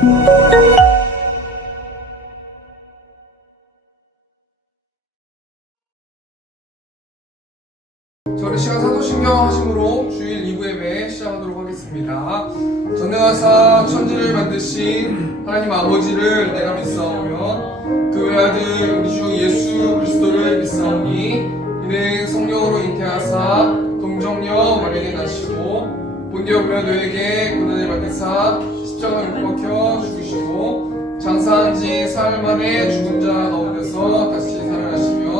저는 시간 사도신경 하심으로 주일 2부 예배 시작하도록 하겠습니다. 전능하사 천지를 만드신 하나님 아버지를 내가 믿사오며 그 외아들 우리 주 예수 그리스도를 믿사오니 이는 성령으로 잉태하사 동정녀 마리아에 나시고 본디오 빌라도에게 고난을 받으사 십자가에 못 박혀 죽으시고 장사한 지 사흘 만에 죽은 자 가운데서 다시 살아나시며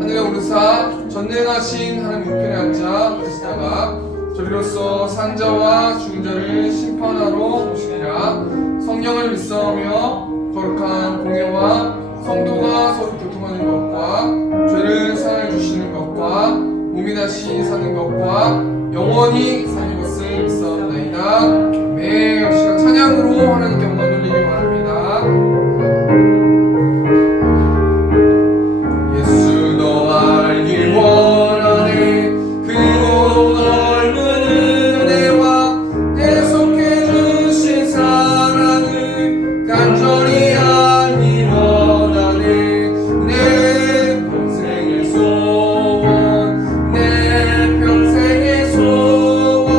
하늘에 오르사 전능하신 하나님 우편에 앉아 계시다가 저리로서 산 자와 죽은 자를 심판하러 오시리라. 성령을 믿사오며 거룩한 공예와 성도가 서로 교통하는 것과 죄를 사하여 주시는 것과 몸이 다시 사는 것과 영원히 사는 것을 믿사옵나이다. 아멘. 시간 찬양으로 하나님께 영광 돌리기 바랍니다. 예수 너 알길 원하네. 그곳 넓은 은혜와 계속해 주신 사랑을 간절히 알기 원하네. 내 평생의 소원, 내 평생의 소원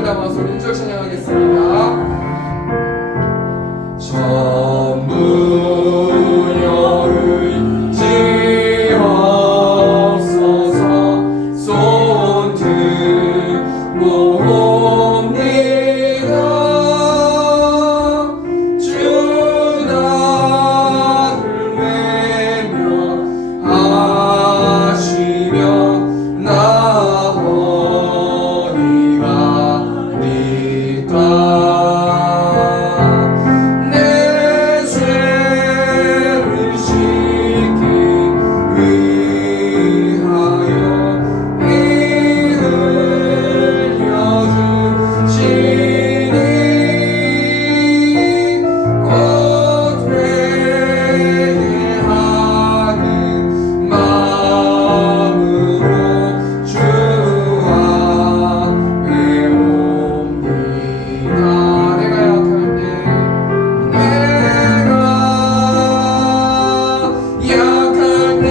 마음을 담아서 1절 찬양하겠습니다. 전부 의지없어서 손 들고 옵니다. 주 나를 외면하시며 어디 가리까. 내 죄를 씻기 위하여 피 흘려주시니 곧 회개하는 마음으로 주 앞에 옵니다. 내가 약할 때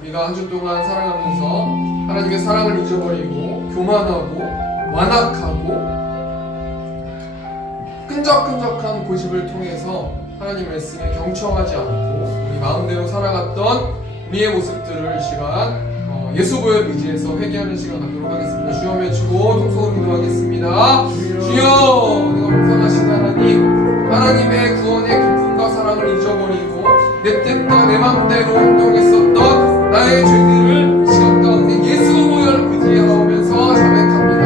우리가 한 주 동안 살아가면서 하나님의 사랑을 잊어버리고 교만하고 완악하고 끈적끈적한 고집을 통해서 하나님 말씀에 경청하지 않고 우리 마음대로 살아갔던 우리의 모습들을 이 시간 예수 보혈 의지에서 회개하는 시간 갖도록 하겠습니다. 주여 외치고 통성으로 기도하겠습니다. 주여, 내가 풍성하신 하나님, 하나님의 구원의 기쁨과 사랑을 잊어버리고 내 뜻과 내 마음대로 행동했었던 나의 죄들을 시간 가운데 예수 보혈 의지하면서 자백합니다.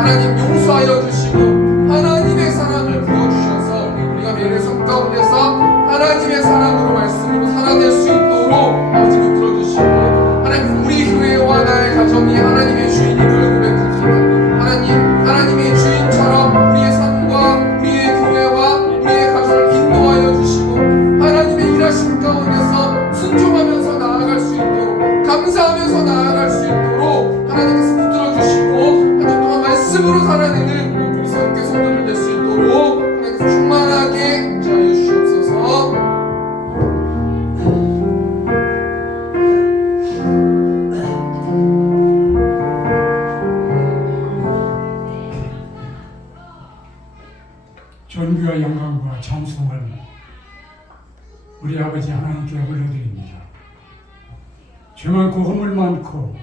하나님 용서하여 주시고 하나님의 사랑을 부어주셔서 우리가 매일의 삶 가운데서 하나님의 사랑으로 말씀으로 살아낼 수 있도록 아버지 붙들어주시고 하나님 우리 교회와 나의 가정이 하나님의 주인임을 고백합니다. 하나님 모습으로 살아내는 우리 그리스도인께 성도들 될 수 있도록 하나님께서 충만하게 인자하여 주시옵소서. 존귀와 영광과 찬송을 우리 아버지 하나님께 올려드립니다. 죄 많고 허물 많고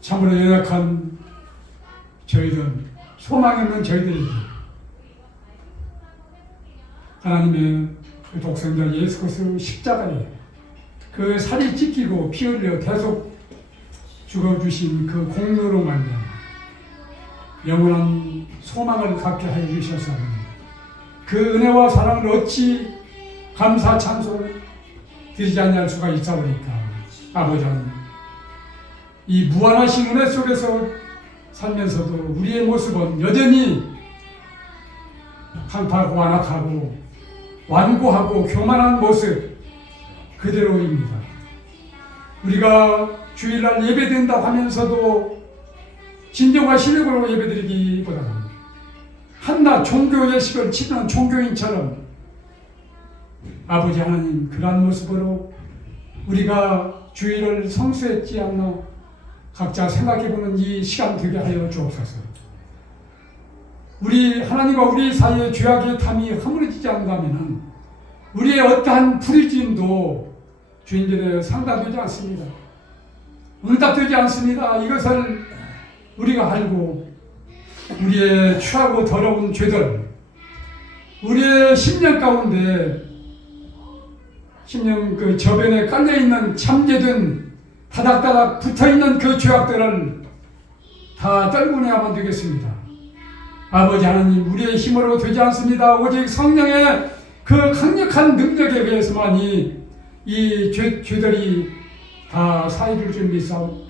참으로 연약한 저희들, 소망이 없는 저희들에게 하나님의 그 독생자 예수 그리스도 십자가에 그 살이 찢기고 피 흘려 계속 죽어주신 그 공로로 말미암아 영원한 소망을 갖게 하여 주셔서 그 은혜와 사랑을 어찌 감사 찬송을 드리지 않을 수가 있사오니까 아버지 하나님, 이 무한하신 은혜 속에서 살면서도 우리의 모습은 여전히 강팍하고 완악하고 완고하고 교만한 모습 그대로입니다. 우리가 주일날 예배된다고 하면서도 진정과 실력으로 예배드리기보다는 한낱 종교 예식을 치는 종교인처럼 아버지 하나님, 그러한 모습으로 우리가 주일을 성수했지 않나 각자 생각해보는 이 시간 되게 하여 주옵소서. 우리 하나님과 우리 사이의 죄악의 탐이 허물어지지 않는다면 우리의 어떠한 부르짖음도 주인들에 상달되지 않습니다. 응답되지 않습니다. 이것을 우리가 알고 우리의 추하고 더러운 죄들, 우리의 심령 가운데 심령 그 저변에 깔려있는 참죄된 다닥다닥 붙어있는 그 죄악들을 다 떨구내야만 되겠습니다. 아버지 하나님, 우리의 힘으로 되지 않습니다. 오직 성령의 그 강력한 능력에 의해서만이 이 죄들이 다 사해질 줄 믿사오,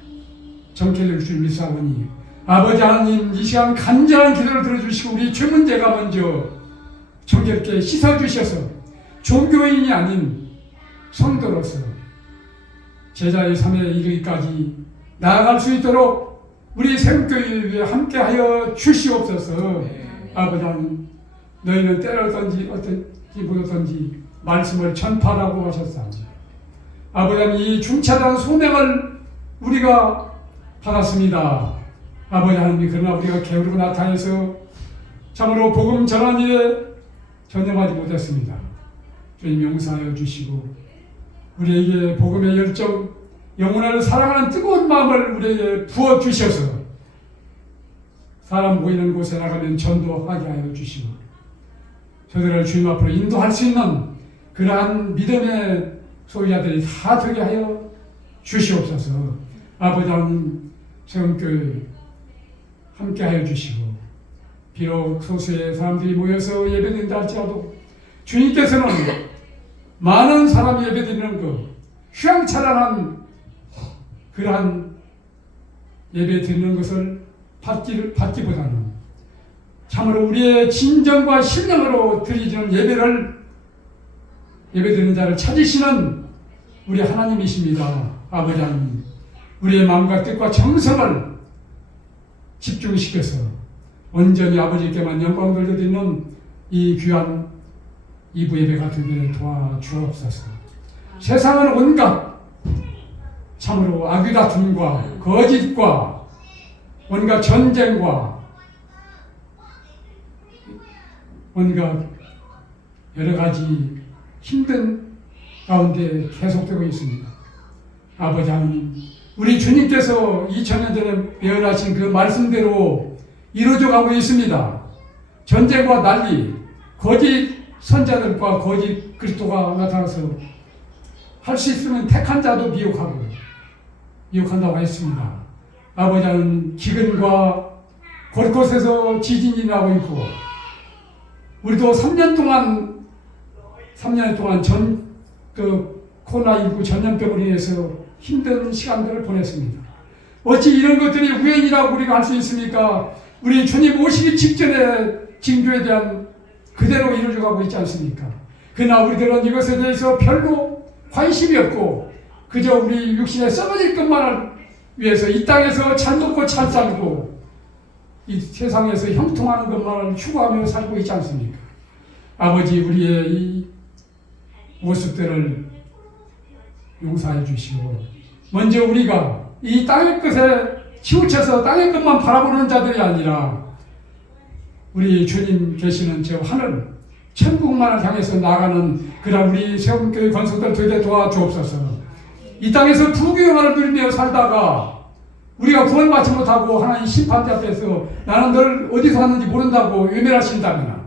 정케될 줄 믿사오니 아버지 하나님, 이 시간 간절한 기도를 들어주시고 우리 죄 문제가 먼저 정결케 씻어주셔서 종교인이 아닌 성도로서 제자의 삶에 이르기까지 나아갈 수 있도록 우리 새움교회에 함께하여 주시옵소서. 아버지 하나님, 너희는 때를 어떤지 보였던지 말씀을 전파하라고 하셨사오니 아버지 하나님, 이 중차대한 소명을 우리가 받았습니다. 아버지 하나님, 그러나 우리가 게으르고 나타내서 참으로 복음 전한 일에 전념하지 못했습니다. 주님 용서하여 주시고 우리에게 복음의 열정, 영혼을 사랑하는 뜨거운 마음을 우리에게 부어주셔서 사람 모이는 곳에 나가면 전도하게 하여 주시고 저들을 주님 앞으로 인도할 수 있는 그러한 믿음의 소유자들이 다 되게 하여 주시옵소서. 아버지 하나님, 새움교회 함께 하여 주시고 비록 소수의 사람들이 모여서 예배드린다 할지라도 주님께서는 많은 사람이 예배드리는 그 휘황찬란한 그러한 예배 드리는 것을 받기보다는 참으로 우리의 진정과 신령으로 드리는 예배드리는 자를 찾으시는 우리 하나님이십니다. 아버지 하나님, 우리의 마음과 뜻과 정성을 집중시켜서 온전히 아버지께만 영광 돌려드리는 이 귀한 이부 예배가 되게 도와주옵소서. 세상은 온갖 참으로 악의다툼과 거짓과 온갖 전쟁과 온갖 여러 가지 힘든 가운데 계속되고 있습니다. 아버지 하나님, 우리 주님께서 2000년 전에 예언하신 그 말씀대로 이루어져 가고 있습니다. 전쟁과 난리, 거짓 선자들과 거짓 그리스도가 나타나서 할 수 있으면 택한 자도 미혹한다고 했습니다. 아버지 하나님, 기근과 곳곳에서 지진이 나고 있고 우리도 3년 동안 코로나19 전염병으로 인해서 힘든 시간들을 보냈습니다. 어찌 이런 것들이 우연이라고 우리가 할 수 있습니까? 우리 주님 오시기 직전에 징조에 대한 그대로 이루어져 가고 있지 않습니까? 그러나 우리들은 이것에 대해서 별로 관심이 없고 그저 우리 육신에 썩어질 것만을 위해서 이 땅에서 잘 먹고 잘 살고 이 세상에서 형통하는 것만을 추구하며 살고 있지 않습니까? 아버지, 우리의 이 모습들을 용서해 주시고, 먼저 우리가 이 땅의 것에 치우쳐서 땅의 것만 바라보는 자들이 아니라 우리 주님 계시는 저 하늘 천국만을 향해서 나가는 그런 우리 세움교회 건속들 되게 도와주옵소서. 이 땅에서 부귀영화를 누리며 살다가 우리가 구원받지 못하고 하나님 심판대 앞에서 나는 널 어디서 왔는지 모른다고 외면하신다면,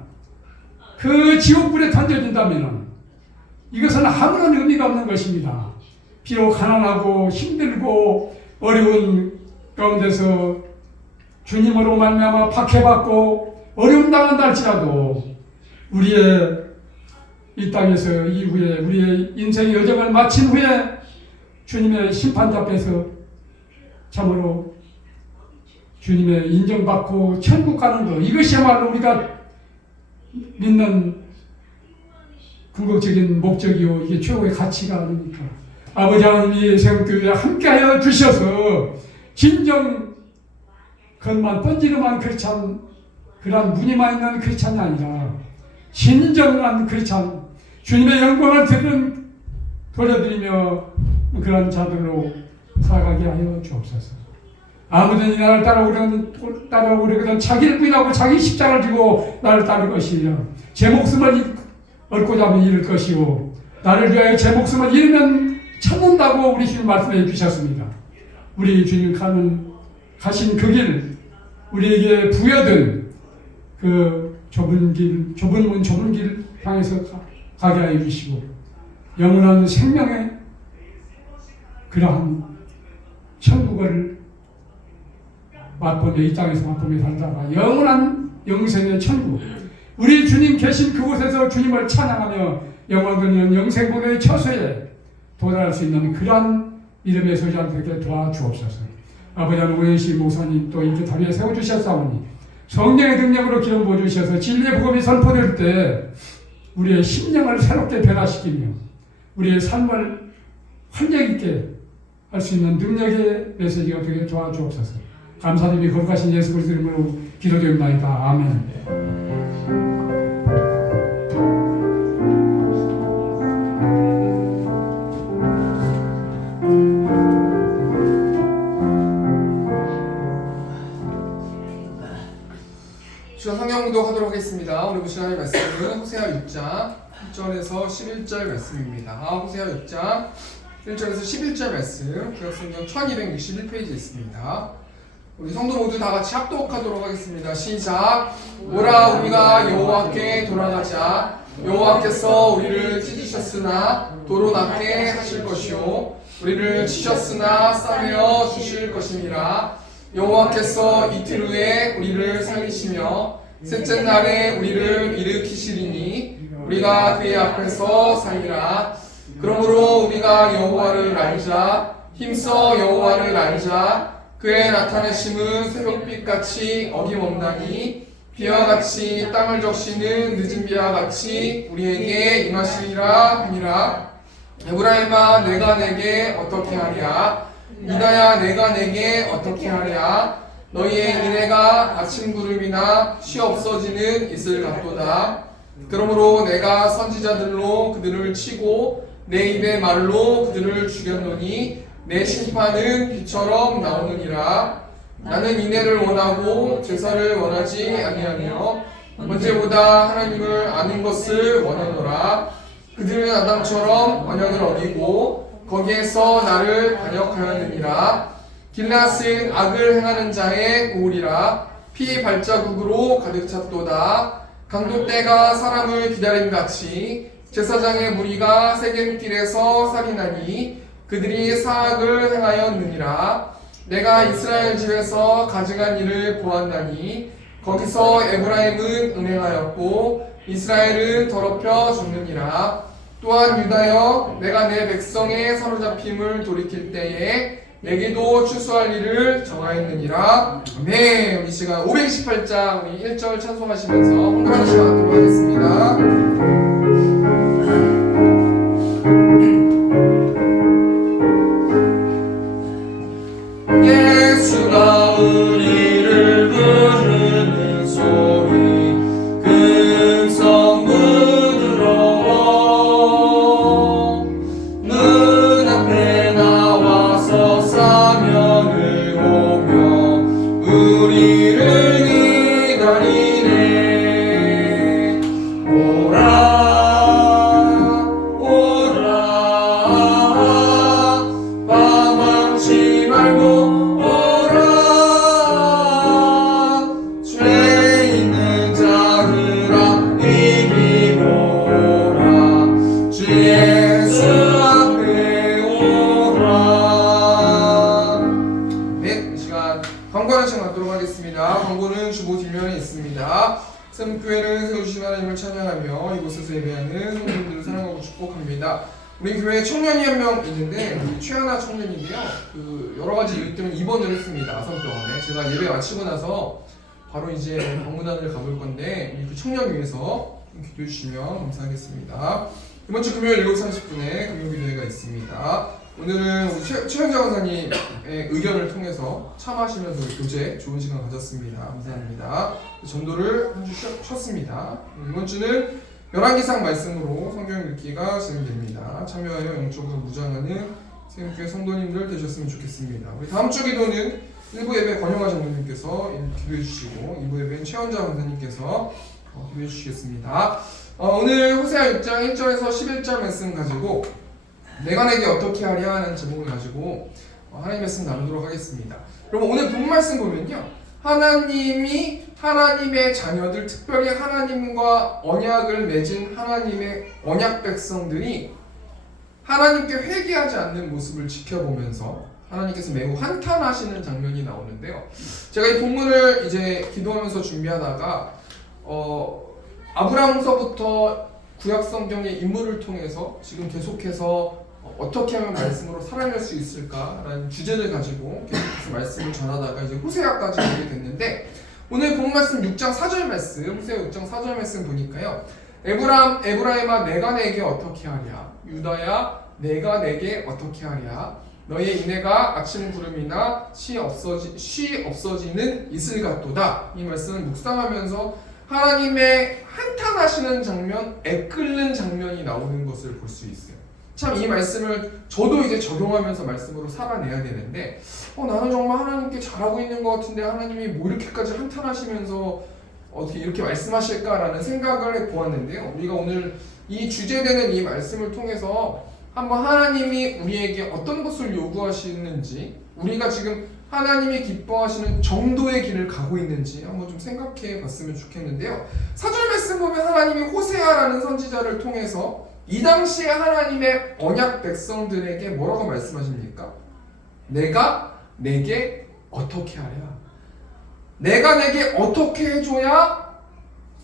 그 지옥불에 던져진다면 이것은 아무런 의미가 없는 것입니다. 비록 가난하고 힘들고 어려운 가운데서 주님으로 말미암아 박해받고 어려움 당한다 할지라도 우리의 이 땅에서 이후에 우리의 인생의 여정을 마친 후에 주님의 심판대 앞에서 참으로 주님의 인정받고 천국 가는 것, 이것이야말로 우리가 믿는 궁극적인 목적이요, 이게 최고의 가치가 아닙니까? 아버지 하나님이 세움교회에 함께하여 주셔서 진정 겉만 번지르만 크리스찬, 그런 무늬만 있는 크리스찬이 아니라 진정한 크리스찬, 주님의 영광을 돌려드리며 그런 자들로 살아가게 하여 주옵소서. 아무든지 나를 따라오려거든 자기를 부인하고 자기 십자가를 지고 나를 따를 것이며 제 목숨을 얻고자 하면 잃을 것이요 나를 위하여 제 목숨을 잃으면 찾는다고 우리 주님 말씀해 주셨습니다. 우리 주님 가신 그 길, 우리에게 부여된 그 좁은 길 향해서 가게 하여 주시고 영원한 생명의 그러한 천국을 맛보며 이 땅에서 맛보며 살다가 영원한 영생의 천국, 우리 주님 계신 그곳에서 주님을 찬양하며 영원한 영생복의 처소에 도달할 수 있는 그러한 이름의 소장 되게 도와주옵소서. 아버지 하나님, 오행시 목사님 또 이렇게 다리에 세워주셨사오니 성령의 능력으로 기름 부어주셔서 진리의 복음이 선포될 때 우리의 심령을 새롭게 변화시키며 우리의 삶을 활력 있게 할 수 있는 능력의 메시지가 되게 도와주옵소서. 감사드리며 거룩하신 예수 그리스도 이름으로 기도드립니다. 아멘. 주간 성경도 하도록 하겠습니다. 오늘 보실 하나님의 말씀은 호세아 6장 1절에서 11절 말씀입니다. 호세아 6장 1절에서 11절 말씀, 구약성경 1261페이지에 있습니다. 우리 성도 모두 다 같이 합독하도록 하겠습니다. 시작. 오라, 우리가 여호와께 돌아가자. 여호와께서 우리를 찢으셨으나 도로 낫게 하실 것이요 우리를 치셨으나 싸매어 주실 것임이라. 여호와께서 이틀 후에 우리를 살리시며 셋째 날에 우리를 일으키시리니 우리가 그의 앞에서 살리라. 그러므로 우리가 여호와를 알자. 힘써 여호와를 알자. 그의 나타내심은 새벽빛같이 어김없나니 비와 같이 땅을 적시는 늦은 비와 같이 우리에게 임하시리라 하니라. 에브라임아, 내가 내게 어떻게 하랴? 유다야, 내가 내게 어떻게 하랴? 너희의 인애가 아침 구름이나 쉬 없어지는 이슬 같도다. 그러므로 내가 선지자들로 그들을 치고 내 입의 말로 그들을 죽였노니 내 심판은 비처럼 나오느니라. 나는 인애를 원하고 제사를 원하지 아니하며 언제보다 하나님을 아는 것을 원하노라. 그들은 아담처럼 언약을 어기고 거기에서 나를 반역하였느니라. 길앗은 악을 행하는 자의 고울이라. 피 발자국으로 가득 찼도다. 강도떼가 사람을 기다림같이 제사장의 무리가 세겜길에서 살인하니 그들이 사악을 행하였느니라. 내가 이스라엘 집에서 가증한 일을 보았나니 거기서 에브라임은 음행하였고 이스라엘은 더럽혀 죽느니라. 또한 유다여, 내가 내 백성의 사로잡힘을 돌이킬 때에 내게도 추수할 일을 정하였느니라. 아멘. 우리 시간 518장 우리 1절 찬송하시면서 honor하는 시간 갖도록 하겠습니다. 예수가 우리를 부르 기다리네. 오라 오라 방황치 말고 오라. 죄 있는 자들아 이리로 오라. 주 예수 앞에 오라. 네, 이 시간 광고하는 시간 갖도록 하겠습니다. 광고는 주보 뒷면에 있습니다. 샘교회를 세우신 하나님을 찬양하며 이곳에서 예배하는 성도님들을 사랑하고 축복합니다. 우리 교회에 청년이 한 명 있는데 우리 최하나 청년인데요. 그 여러 가지 이유 때문에 입원을 했습니다. 아산병원에. 제가 예배 마치고 나서 바로 이제 방문단을 가볼 건데 그 청년 위해서 기도해 주시면 감사하겠습니다. 이번 주 금요일 7시 30분에 금요기도회가 있습니다. 오늘은 우리 최현자 강사님의 의견을 통해서 참하시면서 교제 좋은 시간 가졌습니다. 감사합니다. 전도를 한 주 쉬었습니다. 이번 주는 열왕기상 말씀으로 성경 읽기가 진행됩니다. 참여하여 영적으로 무장하는 세움교회 성도님들 되셨으면 좋겠습니다. 우리 다음 주 기도는 1부 예배 권영아 장로님께서 기도해 주시고 2부 예배는 최현자 강사님께서 기도해 주시겠습니다. 오늘 호세아 6장 1절에서 11절 말씀 가지고 내가 내게 어떻게 하랴 하는 제목을 가지고 하나님 말씀 나누도록 하겠습니다. 여러분 오늘 본 말씀 보면요, 하나님이 하나님의 자녀들, 특별히 하나님과 언약을 맺은 하나님의 언약 백성들이 하나님께 회개하지 않는 모습을 지켜보면서 하나님께서 매우 한탄하시는 장면이 나오는데요. 제가 이 본문을 이제 기도하면서 준비하다가 아브라함서부터 구약 성경의 인물을 통해서 지금 계속해서 어떻게 하면 말씀으로 살아낼 수 있을까라는 주제를 가지고 계속해서 말씀을 전하다가 이제 호세아까지 오게 됐는데, 오늘 본 말씀 6장 4절 말씀, 호세아 6장 4절 말씀 보니까요, 에브라임아 내가 내게 어떻게 하랴, 유다야 내가 내게 어떻게 하랴, 너의 인애가 아침 구름이나 쉬 없어지는 이슬 같도다. 이 말씀을 묵상하면서 하나님의 한탄하시는 장면, 애끓는 장면이 나오는 것을 볼 수 있어요. 참 이 말씀을 저도 이제 적용하면서 말씀으로 살아내야 되는데, 나는 정말 하나님께 잘하고 있는 것 같은데 하나님이 뭐 이렇게까지 한탄하시면서 어떻게 이렇게 말씀하실까라는 생각을 해보았는데요. 우리가 오늘 이 주제되는 이 말씀을 통해서 한번 하나님이 우리에게 어떤 것을 요구하시는지, 우리가 지금 하나님이 기뻐하시는 정도의 길을 가고 있는지 한번 좀 생각해 봤으면 좋겠는데요. 4절 말씀 보면 하나님이 호세아라는 선지자를 통해서 이 당시에 하나님의 언약 백성들에게 뭐라고 말씀하십니까? 내가 내게 어떻게 하랴? 내가 내게 어떻게 해줘야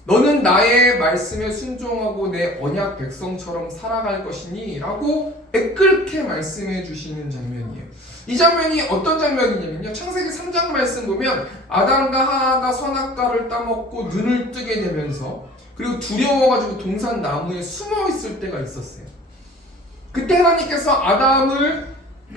너는 나의 말씀에 순종하고 내 언약 백성처럼 살아갈 것이니? 라고 애끓게 말씀해 주시는 장면이에요. 이 장면이 어떤 장면이냐면요, 창세기 3장 말씀 보면 아담과 하와가 선악과를 따먹고 눈을 뜨게 되면서, 그리고 두려워가지고 동산 나무에 숨어 있을 때가 있었어요. 그때 하나님께서 아담을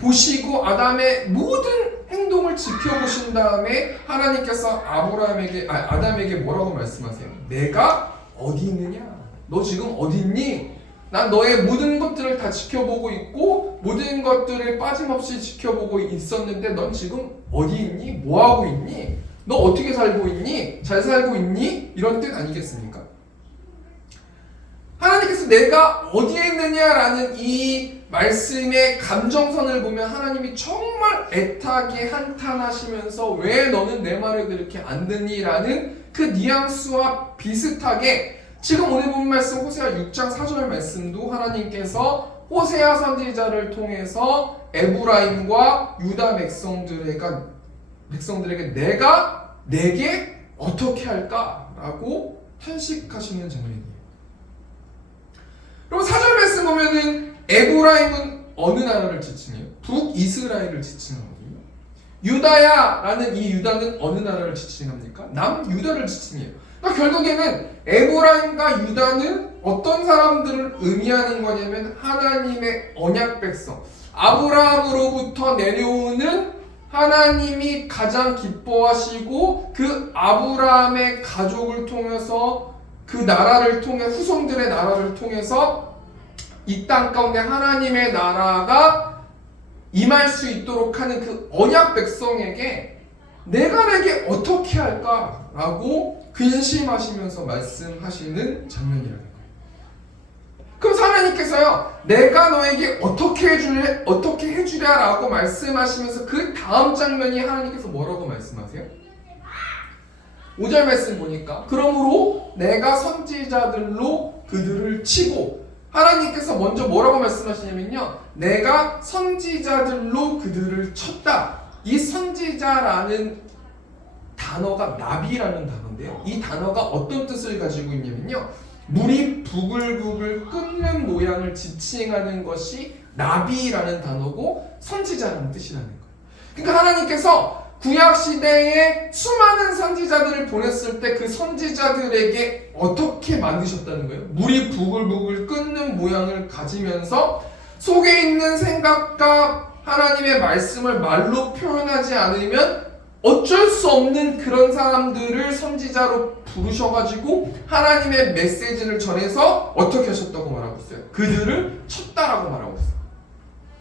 보시고 아담의 모든 행동을 지켜보신 다음에 하나님께서 아담에게 뭐라고 말씀하세요? 내가 어디 있느냐? 너 지금 어디 있니? 난 너의 모든 것들을 다 지켜보고 있고 모든 것들을 빠짐없이 지켜보고 있었는데 넌 지금 어디 있니? 뭐하고 있니? 너 어떻게 살고 있니? 잘 살고 있니? 이런 뜻 아니겠습니까? 하나님께서 내가 어디에 있느냐라는 이 말씀의 감정선을 보면 하나님이 정말 애타게 한탄하시면서 왜 너는 내 말을 그렇게 안 듣니? 라는 그 뉘앙스와 비슷하게 지금 오늘 본 말씀 호세아 6장 4절 말씀도 하나님께서 호세아 선지자를 통해서 에브라임과 유다 백성들에게 내가 내게 어떻게 할까라고 탄식하시는 장면이에요. 그럼 4절 말씀 보면은 에브라임은 어느 나라를 지칭해요? 북이스라엘을 지칭하거든요. 유다야라는 이 유다는 어느 나라를 지칭합니까? 남유다를 지칭해요. 그러니까 결국에는 에브라임과 유다는 어떤 사람들을 의미하는 거냐면 하나님의 언약 백성, 아브라함으로부터 내려오는 하나님이 가장 기뻐하시고 그 아브라함의 가족을 통해서 그 나라를 통해 후손들의 나라를 통해서 이 땅 가운데 하나님의 나라가 임할 수 있도록 하는 그 언약 백성에게 내가 내게 어떻게 할까? 라고 근심하시면서 말씀하시는 장면이라는 거예요. 그럼 하나님께서요, 내가 너에게 어떻게 해주랴 라고 말씀하시면서 그 다음 장면이 하나님께서 뭐라고 말씀하세요? 5절 말씀 보니까 그러므로 내가 선지자들로 그들을 치고, 하나님께서 먼저 뭐라고 말씀하시냐면요, 내가 선지자들로 그들을 쳤다. 이 선지자라는 단어가 나비라는 단어인데요, 이 단어가 어떤 뜻을 가지고 있냐면요, 물이 부글부글 끓는 모양을 지칭하는 것이 나비라는 단어고 선지자라는 뜻이라는 거예요. 그러니까 하나님께서 구약시대에 수많은 선지자들을 보냈을 때 그 선지자들에게 어떻게 만드셨다는 거예요? 물이 부글부글 끓는 모양을 가지면서 속에 있는 생각과 하나님의 말씀을 말로 표현하지 않으면 어쩔 수 없는 그런 사람들을 선지자로 부르셔가지고 하나님의 메시지를 전해서 어떻게 하셨다고 말하고 있어요? 그들을 쳤다라고 말하고 있어요.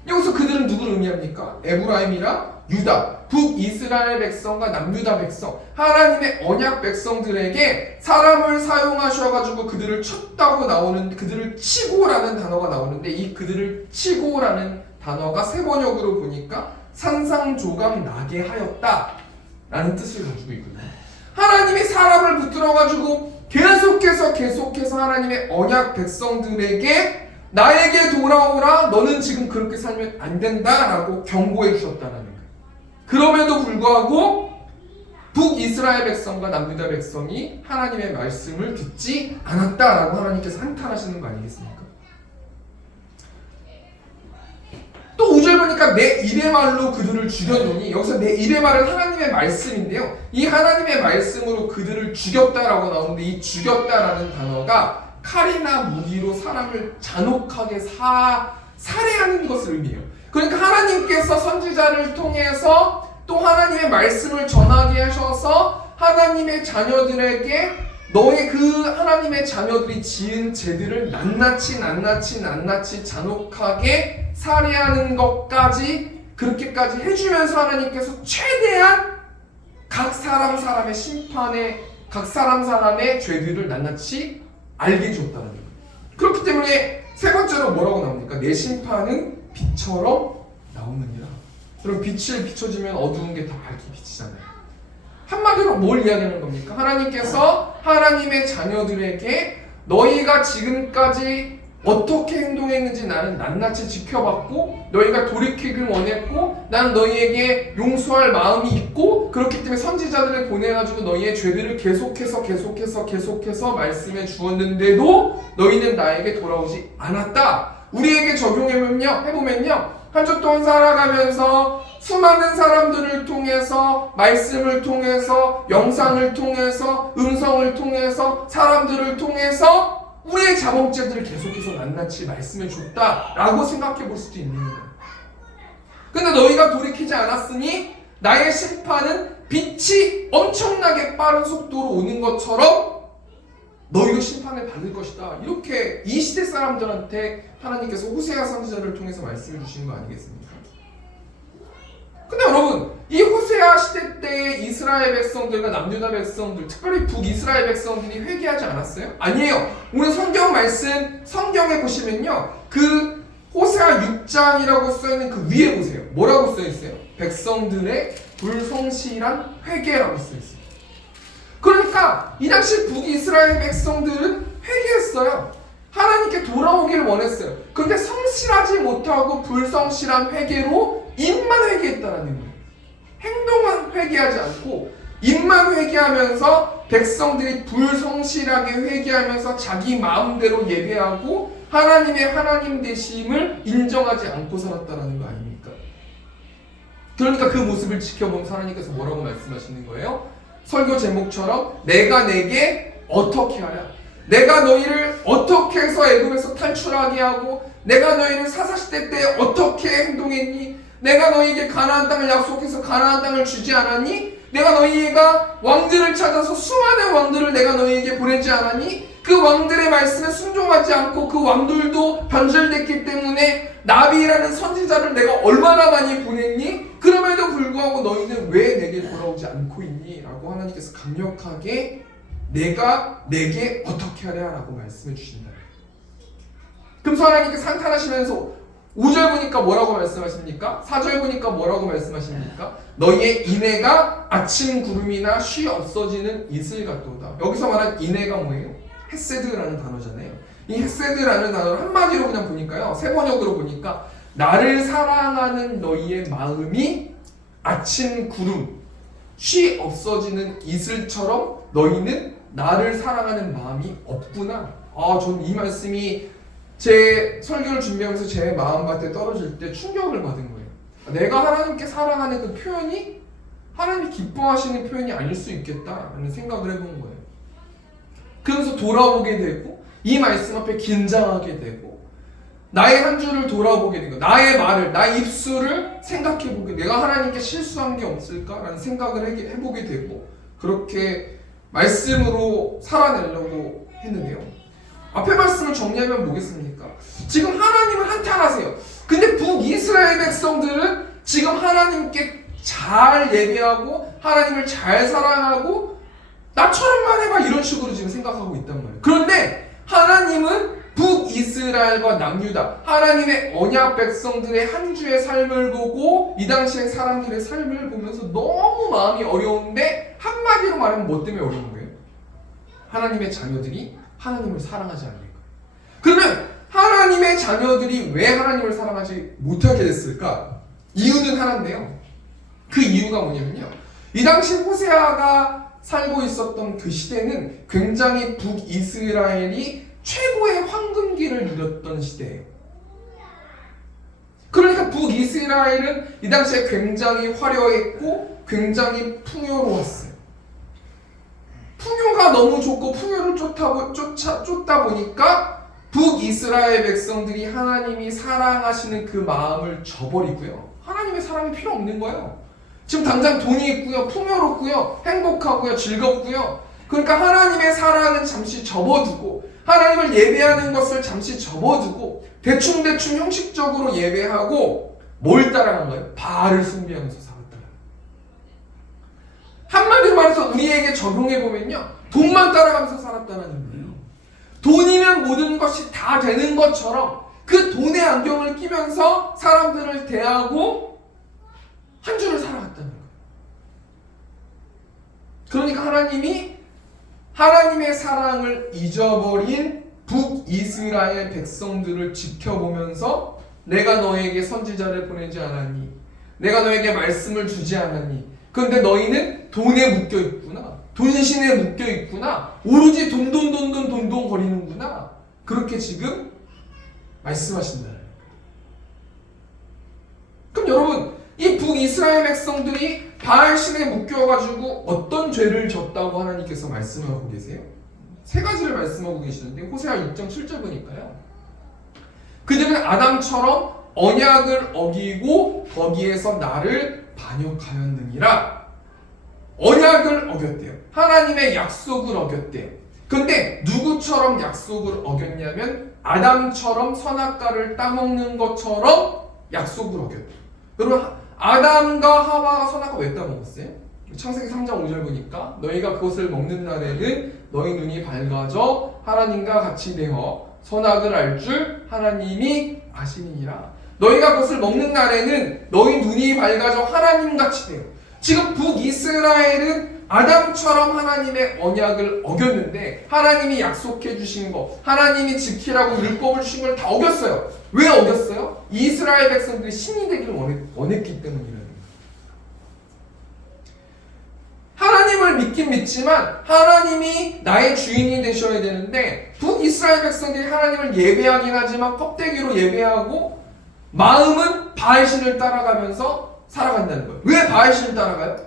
여기서 그들은 누구를 의미합니까? 에브라임이랑 유다, 북이스라엘 백성과 남유다 백성, 하나님의 언약 백성들에게 사람을 사용하셔가지고 그들을 쳤다고 나오는, 그들을 치고라는 단어가 나오는데, 이 그들을 치고라는 단어가 세번역으로 보니까 산상조각 나게 하였다 라는 뜻을 가지고 있거든요. 하나님이 사람을 붙들어가지고 계속해서 하나님의 언약 백성들에게 나에게 돌아오라, 너는 지금 그렇게 살면 안 된다라고 경고해 주셨다는 거예요. 그럼에도 불구하고 북이스라엘 백성과 남유다 백성이 하나님의 말씀을 듣지 않았다라고 하나님께서 한탄하시는 거 아니겠습니까? 또 5절 보니까 내 입의 말로 그들을 죽였노니, 여기서 내 입의 말은 하나님의 말씀인데요, 이 하나님의 말씀으로 그들을 죽였다라고 나오는데, 이 죽였다라는 단어가 칼이나 무기로 사람을 잔혹하게 살해하는 것을 의미해요. 그러니까 하나님께서 선지자를 통해서 또 하나님의 말씀을 전하게 하셔서 하나님의 자녀들에게 너의 그 하나님의 자녀들이 지은 죄들을 낱낱이 잔혹하게 살해하는 것까지, 그렇게까지 해주면서 하나님께서 최대한 각 사람의 심판에, 각 사람의 죄들을 낱낱이 알게 해줬다는 거예요. 그렇기 때문에 세 번째로 뭐라고 나옵니까? 내 심판은 빛처럼 나오느니라. 그럼 빛을 비춰주면 어두운 게 다 밝게 비치잖아요. 한마디로 뭘 이야기하는 겁니까? 하나님께서 하나님의 자녀들에게 너희가 지금까지 어떻게 행동했는지 나는 낱낱이 지켜봤고, 너희가 돌이키길 원했고, 나는 너희에게 용서할 마음이 있고, 그렇기 때문에 선지자들을 보내가지고 너희의 죄들을 계속해서 말씀해 주었는데도 너희는 나에게 돌아오지 않았다. 우리에게 적용해보면요, 한 주 동안 살아가면서 수많은 사람들을 통해서, 말씀을 통해서, 영상을 통해서, 음성을 통해서, 사람들을 통해서 우리의 자범죄들을 계속해서 낱낱이 말씀해 줬다라고 생각해 볼 수도 있는 거예요. 근데 너희가 돌이키지 않았으니 나의 심판은 빛이 엄청나게 빠른 속도로 오는 것처럼 너희도 심판을 받을 것이다. 이렇게 이 시대 사람들한테 하나님께서 호세아 선지자를 통해서 말씀해 주시는 거 아니겠습니까? 근데 여러분, 이 호세아 시대 때의 이스라엘 백성들과 남유다 백성들, 특별히 북이스라엘 백성들이 회개하지 않았어요? 아니에요. 오늘 성경 말씀, 성경에 보시면요, 그 호세아 6장이라고 써있는 그 위에 보세요. 뭐라고 써있어요? 백성들의 불성실한 회개라고 써있어요. 그러니까 이 당시 북이스라엘 백성들은 회개했어요. 하나님께 돌아오기를 원했어요. 그런데 성실하지 못하고 불성실한 회개로 입만 회개했다라는 거예요. 행동은 회개하지 않고 입만 회개하면서 백성들이 불성실하게 회개하면서 자기 마음대로 예배하고 하나님의 하나님 되심을 인정하지 않고 살았다라는 거 아닙니까? 그러니까 그 모습을 지켜보면서 하나님께서 뭐라고 말씀하시는 거예요? 설교 제목처럼 내가 내게 어떻게 하랴? 내가 너희를 어떻게 해서 애굽에서 탈출하게 하고, 내가 너희를 사사시대 때 어떻게 행동했니? 내가 너희에게 가나안 땅을 약속해서 가나안 땅을 주지 않았니? 내가 너희가 왕들을 찾아서 수많은 왕들을 내가 너희에게 보내지 않았니? 그 왕들의 말씀에 순종하지 않고 그 왕들도 변절됐기 때문에 나비라는 선지자를 내가 얼마나 많이 보냈니? 그럼에도 불구하고 너희는 왜 내게 돌아오지 않고 있니? 라고 하나님께서 강력하게 내가 내게 어떻게 하랴? 라고 말씀해 주신다. 그럼 하나님께서 한탄하시면서 5절 보니까 뭐라고 말씀하십니까? 4절 보니까 뭐라고 말씀하십니까? 너희의 인애가 아침 구름이나 쉬 없어지는 이슬 같도다. 여기서 말한 인애가 뭐예요? 헤세드라는 단어잖아요. 이 헤세드라는 단어를 한마디로 그냥 보니까요, 세 번역으로 보니까 나를 사랑하는 너희의 마음이 아침 구름, 쉬 없어지는 이슬처럼 너희는 나를 사랑하는 마음이 없구나. 전 이 말씀이 제 설교를 준비하면서 제 마음밭에 떨어질 때 충격을 받은 거예요. 내가 하나님께 사랑하는 그 표현이 하나님이 기뻐하시는 표현이 아닐 수 있겠다라는 생각을 해본 거예요. 그러면서 돌아보게 되고 이 말씀 앞에 긴장하게 되고 나의 한 주를 돌아보게 되고 나의 말을, 나의 입술을 생각해보게, 내가 하나님께 실수한 게 없을까라는 생각을 해보게 되고 그렇게 말씀으로 살아내려고 했는데요. 앞에 말씀을 정리하면 뭐겠습니까? 지금 하나님을 한탄하세요. 근데 북이스라엘 백성들은 지금 하나님께 잘 예배하고 하나님을 잘 사랑하고 나처럼만 해봐 이런 식으로 지금 생각하고 있단 말이에요. 그런데 하나님은 북이스라엘과 남유다, 하나님의 언약 백성들의 한 주의 삶을 보고 이 당시의 사람들의 삶을 보면서 너무 마음이 어려운데 한마디로 말하면 뭐 때문에 어려운 거예요? 하나님의 자녀들이 하나님을 사랑하지 않는 거예요. 그러면 하나님의 자녀들이 왜 하나님을 사랑하지 못하게 됐을까? 이유는 하나인데요. 그 이유가 뭐냐면요, 이 당시 호세아가 살고 있었던 그 시대는 굉장히 북이스라엘이 최고의 황금기를 누렸던 시대예요. 그러니까 북이스라엘은 이 당시에 굉장히 화려했고 굉장히 풍요로웠어요. 풍요가 너무 좋고 풍요를 쫓다 보니까 북이스라엘 백성들이 하나님이 사랑하시는 그 마음을 저버리고요, 하나님의 사랑이 필요 없는 거예요. 지금 당장 돈이 있고요, 풍요롭고요, 행복하고요, 즐겁고요. 그러니까 하나님의 사랑은 잠시 접어두고 하나님을 예배하는 것을 잠시 접어두고 대충대충 형식적으로 예배하고 뭘 따라간 거예요? 바알을 숭배하면서 살았다. 한마디로 말해서 우리에게 적용해보면요, 돈만 따라가면서 살았다는 거예요. 돈이면 모든 것이 다 되는 것처럼 그 돈의 안경을 끼면서 사람들을 대하고 한 주를 살아갔다는 거예요. 그러니까 하나님이 하나님의 사랑을 잊어버린 북이스라엘 백성들을 지켜보면서 내가 너에게 선지자를 보내지 않았니? 내가 너에게 말씀을 주지 않았니? 그런데 너희는 돈에 묶여 있구나. 돈신에 묶여 있구나. 오로지 돈 거리는구나. 그렇게 지금 말씀하신다. 그럼 여러분, 이 북이스라엘 백성들이 바알신에 묶여가지고 어떤 죄를 졌다고 하나님께서 말씀하고 계세요? 세 가지를 말씀하고 계시는데 호세아 6장 7절 보니까요, 그들은 아담처럼 언약을 어기고 거기에서 나를 반역하였느니라. 언약을 어겼대요. 하나님의 약속을 어겼대요. 근데 누구처럼 약속을 어겼냐면 아담처럼 선악과를 따먹는 것처럼 약속을 어겼대요. 여러분, 아담과 하와가 선악과 왜 따먹었어요? 창세기 3장 5절 보니까 너희가 그것을 먹는 날에는 너희 눈이 밝아져 하나님과 같이 되어 선악을 알 줄 하나님이 아시니라. 너희가 그것을 먹는 날에는 너희 눈이 밝아져 하나님같이 돼요. 지금 북이스라엘은 아담처럼 하나님의 언약을 어겼는데 하나님이 약속해 주신 거, 하나님이 지키라고 율법을 주신 걸 다 어겼어요. 왜 어겼어요? 이스라엘 백성들이 신이 되기를 원했기 때문이라는 거예요. 하나님을 믿긴 믿지만 하나님이 나의 주인이 되셔야 되는데 북이스라엘 백성들이 하나님을 예배하긴 하지만 껍데기로 예배하고 마음은 바알신을 따라가면서 살아간다는 거예요. 왜 바알신을 따라가요?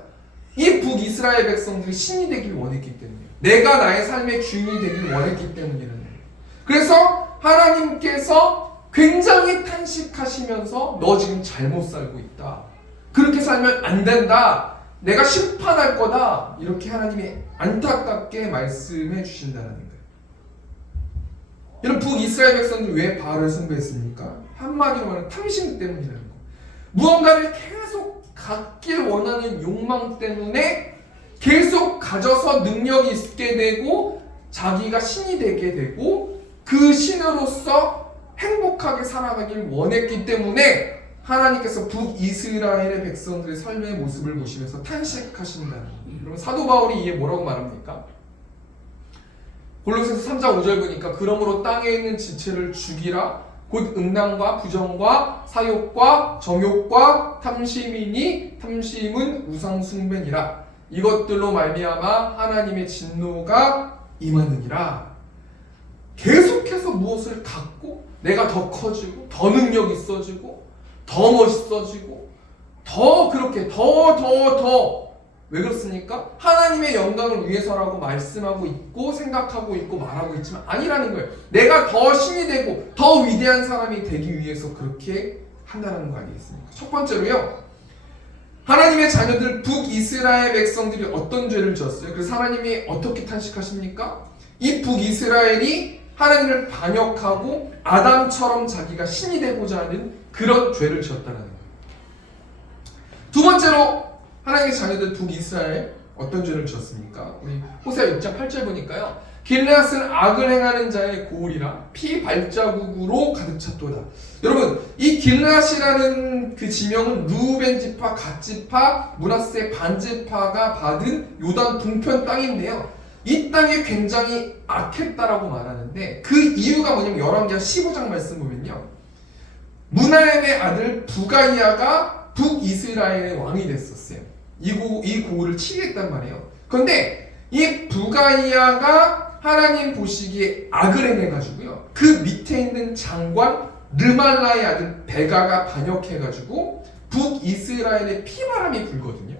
이 북이스라엘 백성들이 신이 되길 원했기 때문이에요. 내가 나의 삶의 주인이 되길 원했기 때문이라는 거예요. 그래서 하나님께서 굉장히 탄식하시면서 너 지금 잘못 살고 있다. 그렇게 살면 안 된다. 내가 심판할 거다. 이렇게 하나님이 안타깝게 말씀해 주신다는 거예요. 여러분, 북이스라엘 백성들이 왜 바알을 숭배했습니까? 한마디로 말하면 탐심 때문이라는 거예요. 무언가를 계속 갖길 원하는 욕망 때문에 계속 가져서 능력이 있게 되고 자기가 신이 되게 되고 그 신으로서 행복하게 살아가길 원했기 때문에 하나님께서 북이스라엘의 백성들의 삶의 모습을 보시면서 탄식하신다는 거예요. 그러면 사도 바울이 이에 뭐라고 말합니까? 골로새서 3장 5절 보니까 그러므로 땅에 있는 지체를 죽이라 곧 음란과 부정과 사욕과 정욕과 탐심이니 탐심은 우상 숭배니라 이것들로 말미암아 하나님의 진노가 임하느니라. 계속해서 무엇을 갖고 내가 더 커지고 더 능력 있어지고 더 멋있어지고 더 그렇게 더 왜 그렇습니까? 하나님의 영광을 위해서라고 말씀하고 있고 생각하고 있고 말하고 있지만 아니라는 거예요. 내가 더 신이 되고 더 위대한 사람이 되기 위해서 그렇게 한다는 거 아니겠습니까? 첫 번째로요, 하나님의 자녀들 북이스라엘 백성들이 어떤 죄를 지었어요? 그래서 하나님이 어떻게 탄식하십니까? 이 북이스라엘이 하나님을 반역하고 아담처럼 자기가 신이 되고자 하는 그런 죄를 지었다는 거예요. 두 번째로 하나님의 자녀들 북이스라엘 어떤 죄를 지었습니까? 우리 호세아 6장 8절 보니까요. 길르앗은 악을 행하는 자의 고울이라 피 발자국으로 가득 찼도다. 여러분, 이 길르앗이라는 그 지명은 루벤 지파, 갓 지파, 므낫세 반 지파가 받은 요단 동편 땅인데요. 이 땅이 굉장히 악했다라고 말하는데 그 이유가 뭐냐면 열왕기하 15장 말씀 보면요. 므나엠의 아들 부가이아가 북이스라엘의 왕이 됐었어요. 이 고울을 치겠단 말이에요. 그런데 이 부가이아가 하나님 보시기에 악을 행해가지고요. 그 밑에 있는 장관 르말라의 아들 베가가 반역해가지고 북이스라엘의 피바람이 불거든요.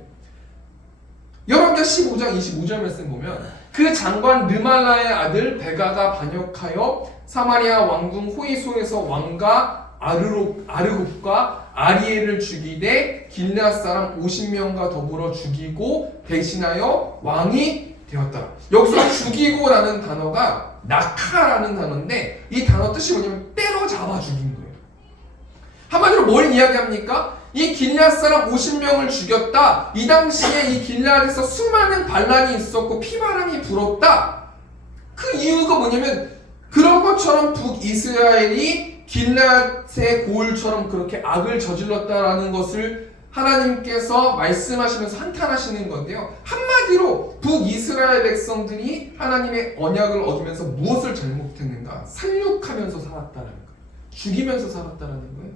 열왕기하 15장 25절 말씀 보면 그 장관 르말라의 아들 베가가 반역하여 사마리아 왕궁 호이소에서 왕과 아르곱과 아리엘을 죽이되 길르앗 사람 50명과 더불어 죽이고 대신하여 왕이 되었다. 여기서 죽이고라는 단어가 낙하라는 단어인데 이 단어 뜻이 뭐냐면 때려잡아 죽인 거예요. 한마디로 뭘 이야기합니까? 이 길르앗 사람 50명을 죽였다. 이 당시에 이 길르앗에서 수많은 반란이 있었고 피바람이 불었다. 그 이유가 뭐냐면 그런 것처럼 북이스라엘이 길르앗의 고울처럼 그렇게 악을 저질렀다라는 것을 하나님께서 말씀하시면서 한탄하시는 건데요. 한마디로 북이스라엘 백성들이 하나님의 언약을 얻으면서 무엇을 잘못했는가? 살육하면서 살았다는 거예요. 죽이면서 살았다는 거예요.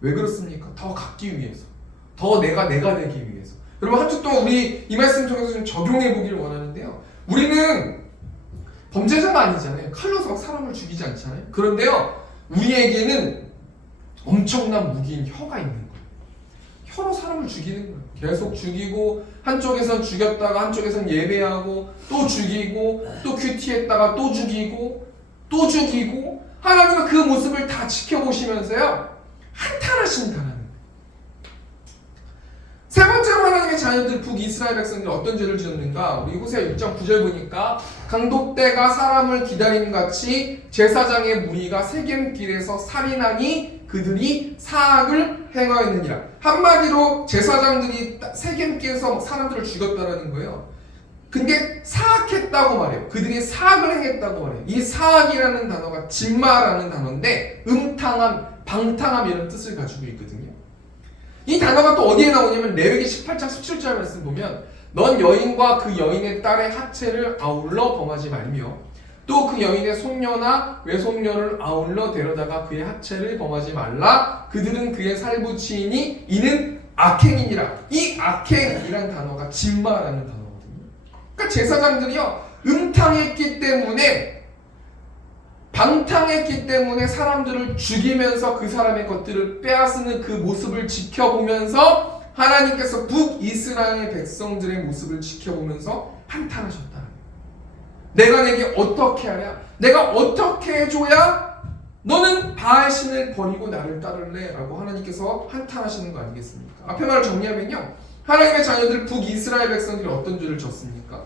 왜 그렇습니까? 더 갖기 위해서, 더 내가 되기 위해서. 여러분 한 주 동안 우리 이 말씀 통해서 좀 적용해 보기를 원하는데요. 우리는 범죄자가 아니잖아요. 칼로 막 사람을 죽이지 않잖아요. 그런데요, 우리에게는 엄청난 무기인 혀가 있는 거예요. 혀로 사람을 죽이는 거예요. 계속 죽이고 한쪽에선 죽였다가 한쪽에선 예배하고 또 죽이고 또 큐티했다가 또 죽이고 또 죽이고 하나님은 그 모습을 다 지켜보시면서요 한탄하신다는 거예요. 세 번째로 하나님의 자녀들 북이스라엘 백성들이 어떤 죄를 지었는가? 우리 호세아 6장 9절 보니까 강독대가 사람을 기다림같이 제사장의 무리가 세겜길에서 살인하니 그들이 사악을 행하였느니라. 한마디로 제사장들이 세겜길에서 사람들을 죽였다라는 거예요. 근데 사악했다고 말해요. 그들이 사악을 행했다고 말해요. 이 사악이라는 단어가 진마라는 단어인데 음탕함, 방탕함 이런 뜻을 가지고 있거든요. 이 단어가 또 어디에 나오냐면 레위기 18장 17절 말씀 보면 넌 여인과 그 여인의 딸의 하체를 아울러 범하지 말며 또 그 여인의 손녀나 외손녀를 아울러 데려다가 그의 하체를 범하지 말라. 그들은 그의 살부치이니 이는 악행이니라. 이 악행이란 단어가 진마라는 단어거든요. 그러니까 제사장들이요 음탕했기 때문에 방탕했기 때문에 사람들을 죽이면서 그 사람의 것들을 빼앗는 그 모습을 지켜보면서 하나님께서 북이스라엘 백성들의 모습을 지켜보면서 한탄하셨다. 내가 내게 어떻게 하랴? 내가 어떻게 해줘야 너는 바알 신을 버리고 나를 따를래? 라고 하나님께서 한탄하시는 거 아니겠습니까? 앞에 말을 정리하면요, 하나님의 자녀들 북이스라엘 백성들이 어떤 죄를 졌습니까?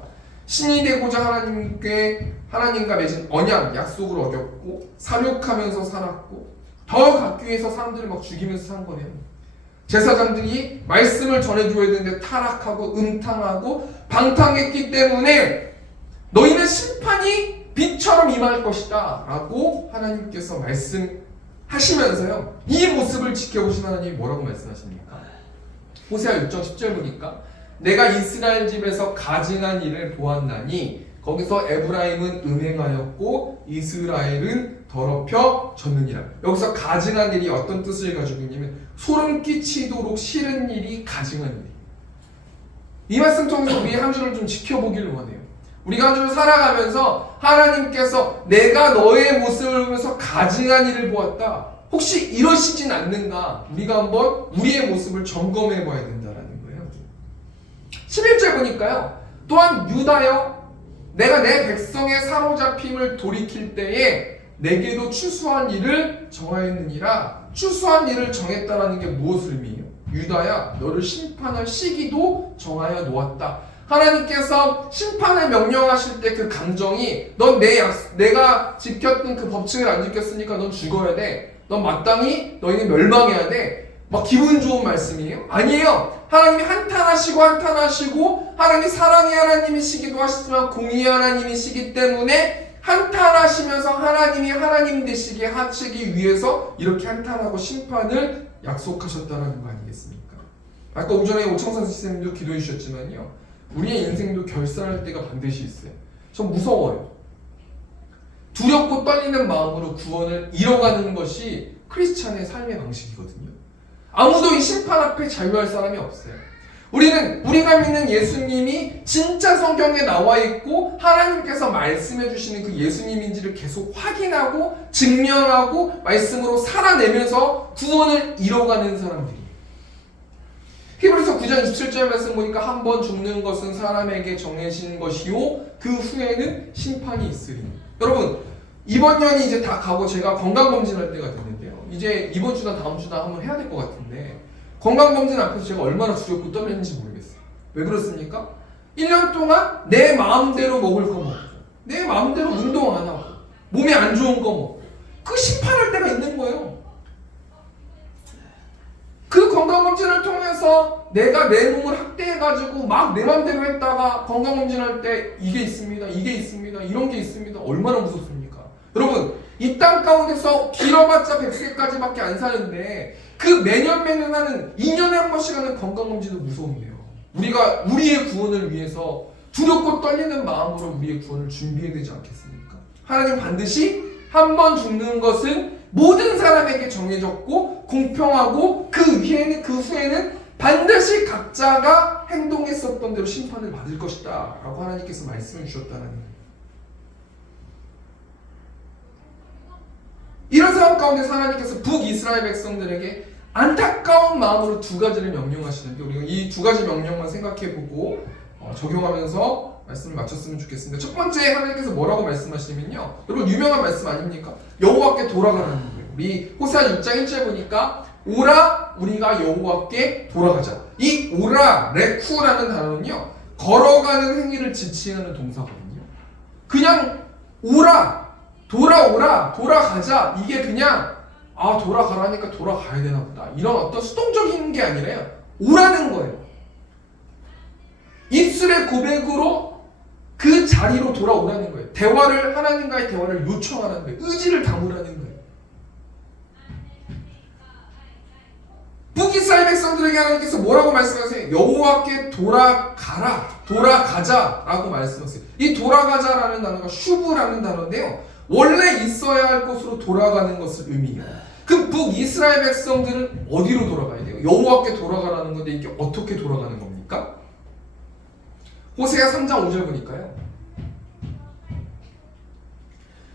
신이 되고자 하나님과 맺은 언약, 약속을 어겼고 사륙하면서 살았고 더 갖기 위해서 사람들을 막 죽이면서 산 거네요. 제사장들이 말씀을 전해줘야 되는데 타락하고 음탕하고 방탕했기 때문에 너희는 심판이 빛처럼 임할 것이다 라고 하나님께서 말씀하시면서요, 이 모습을 지켜보신 하나님이 뭐라고 말씀하십니까? 호세아 6장 10절 보니까 내가 이스라엘 집에서 가증한 일을 보았나니 거기서 에브라임은 음행하였고 이스라엘은 더럽혀 졌느니라. 여기서 가증한 일이 어떤 뜻을 가지고 있냐면 소름 끼치도록 싫은 일이 가증한 일이에요. 이 말씀 통해서 우리 한 주를 좀 지켜보기를 원해요. 우리가 한 주를 살아가면서 하나님께서 내가 너의 모습을 보면서 가증한 일을 보았다, 혹시 이러시진 않는가, 우리가 한번 우리의 모습을 점검해 봐야 된다라는 거예요. 11절 보니까요, 또한 유다여 내가 내 백성의 사로잡힘을 돌이킬 때에 내게도 추수한 일을 정하였느니라. 추수한 일을 정했다라는 게 무엇을 의미해요? 유다야 너를 심판할 시기도 정하여 놓았다. 하나님께서 심판을 명령하실 때 그 감정이 넌 내가 지켰던 그 법칙을 안 지켰으니까 넌 죽어야 돼, 넌 마땅히 너희는 멸망해야 돼, 막 기분 좋은 말씀이에요? 아니에요. 하나님이 한탄하시고 하나님이 사랑의 하나님이시기도 하시지만 공의의 하나님이시기 때문에 한탄하시면서 하나님이 하나님 되시게 하시기 위해서 이렇게 한탄하고 심판을 약속하셨다는 거 아니겠습니까? 아까 오전에 오청선 선생님도 기도해 주셨지만요, 우리의 인생도 결산할 때가 반드시 있어요. 전 무서워요. 두렵고 떨리는 마음으로 구원을 잃어가는 것이 크리스찬의 삶의 방식이거든요. 아무도 이 심판 앞에 자유할 사람이 없어요. 우리가 믿는 예수님이 진짜 성경에 나와 있고 하나님께서 말씀해 주시는 그 예수님인지를 계속 확인하고 증명하고 말씀으로 살아내면서 구원을 잃어가는 사람들이에요. 히브리서 9장 27절 말씀 보니까 한 번 죽는 것은 사람에게 정해진 것이요 그 후에는 심판이 있으리니. 여러분, 이번 년이 이제 다 가고 제가 건강검진할 때가 됐는데요, 이제 이번 주나 다음 주나 한번 해야 될 것 같은데, 건강검진 앞에서 제가 얼마나 두렵고 떨렸는지 모르겠어요. 왜 그렇습니까? 1년 동안 내 마음대로 먹을 거 먹고 내 마음대로 운동 안 하고 몸에 안 좋은 거 먹고 그 심판할 때가 있는 거예요. 그 건강검진을 통해서 내가 내 몸을 학대해가지고 막 내 맘대로 했다가 건강검진할 때 이게 있습니다, 이게 있습니다, 이런 게 있습니다. 얼마나 무섭습니까? 여러분, 이 땅 가운데서 길어봤자 100세까지밖에 안 사는데 그 매년 하는 2년에 한 번씩 하는 건강검진도 무서운데요, 우리가 우리의 구원을 위해서 두렵고 떨리는 마음으로 우리의 구원을 준비해야 되지 않겠습니까? 하나님 반드시 한 번 죽는 것은 모든 사람에게 정해졌고 공평하고 그 후에는 반드시 각자가 행동했었던 대로 심판을 받을 것이다 라고 하나님께서 말씀해 주셨다는 거예요. 이런 상황 가운데서 하나님께서 북이스라엘 백성들에게 안타까운 마음으로 두 가지를 명령하시는데, 우리가 이 두 가지 명령만 생각해보고 적용하면서 말씀을 마쳤으면 좋겠습니다. 첫 번째, 하나님께서 뭐라고 말씀하시냐면요, 여러분 유명한 말씀 아닙니까? 여호와께 돌아가라는 거예요. 우리 호세아 6장 1절 보니까 오라 우리가 여호와께 돌아가자. 이 오라 레쿠라는 단어는요, 걸어가는 행위를 지칭하는 동사거든요. 그냥 오라, 돌아오라, 돌아가자, 이게 그냥 돌아가라니까 돌아가야 되나 보다, 이런 어떤 수동적인 게 아니라요, 오라는 거예요. 입술의 고백으로 그 자리로 돌아오라는 거예요. 하나님과의 대화를 요청하라는 거예요. 의지를 담으라는 거예요. 북이스라엘 백성들에게 하나님께서 뭐라고 말씀하세요? 여호와께 돌아가라, 돌아가자 라고 말씀하세요. 이 돌아가자라는 단어가 슈브라는 단어인데요, 원래 있어야 할 곳으로 돌아가는 것을 의미해요. 그 북이스라엘 백성들은 어디로 돌아가야 돼요? 여호와께 돌아가라는 건데 이게 어떻게 돌아가는 겁니까? 호세아 3장 5절 보니까요,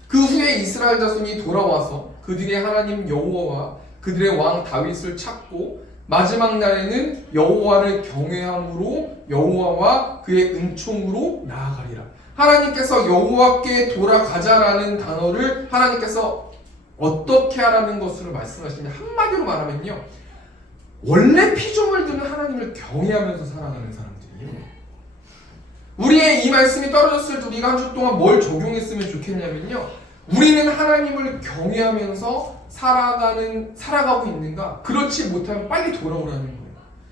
그 후에 이스라엘 자손이 돌아와서 그들의 하나님 여호와와 그들의 왕 다윗을 찾고 마지막 날에는 여호와를 경외함으로 여호와와 그의 은총으로 나아가리라. 하나님께서 여호와께 돌아가자라는 단어를 하나님께서 어떻게 하라는 것으로 말씀하시면, 한마디로 말하면요, 원래 피조물 드는 하나님을 경외하면서 살아가는 사람들이에요. 우리의 이 말씀이 떨어졌을 때 우리가 한 주 동안 뭘 적용했으면 좋겠냐면요, 우리는 하나님을 경외하면서 살아가고 있는가? 그렇지 못하면 빨리 돌아오라는 거예요.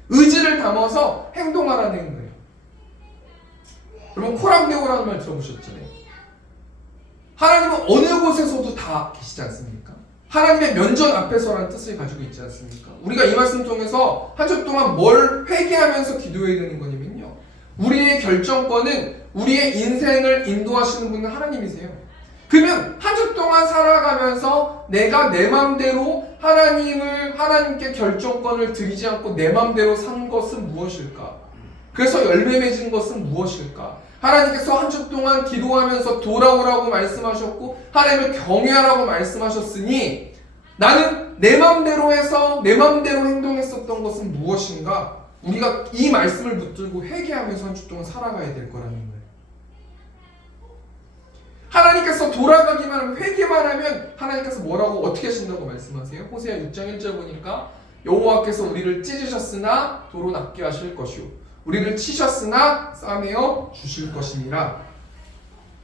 의지를 담아서 행동하라는 거예요. 여러분 코람데오라는 말 들어보셨잖아요. 하나님은 어느 곳에서도 다 계시지 않습니까? 하나님의 면전 앞에서라는 뜻을 가지고 있지 않습니까? 우리가 이 말씀 통해서 한 주 동안 뭘 회개하면서 기도해야 되는 거냐면요, 우리의 결정권은, 우리의 인생을 인도하시는 분은 하나님이세요. 그러면 한 주 동안 살아가면서 내가 내 맘대로 하나님께 결정권을 드리지 않고 내 맘대로 산 것은 무엇일까? 그래서 열매 맺은 것은 무엇일까? 하나님께서 한 주 동안 기도하면서 돌아오라고 말씀하셨고 하나님을 경외하라고 말씀하셨으니 나는 내 맘대로 해서 내 맘대로 행동했었던 것은 무엇인가? 우리가 이 말씀을 붙들고 회개하면서 한 주 동안 살아가야 될 거라는 거예요. 하나님께서 돌아가기만 하면, 회개만 하면 하나님께서 뭐라고 어떻게 하신다고 말씀하세요? 호세아 6장 1절 보니까 여호와께서 우리를 찢으셨으나 도로 낫게 하실 것이요 우리를 치셨으나 싸매어 주실 것이니라.